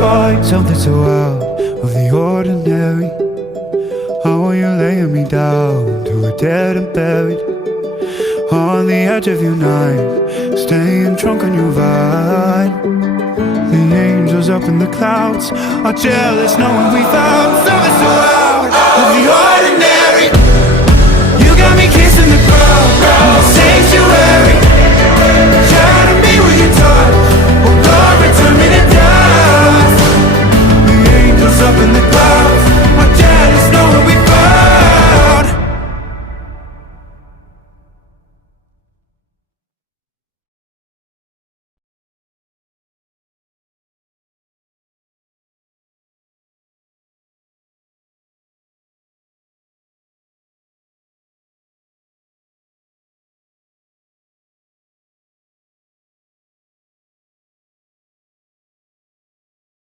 find something so out of the ordinary. How are you laying me down to a dead and buried on the edge of your night, staying drunk on your vine. The angels up in the clouds are jealous knowing we found something so out of the ordinary. You got me kissing the ground.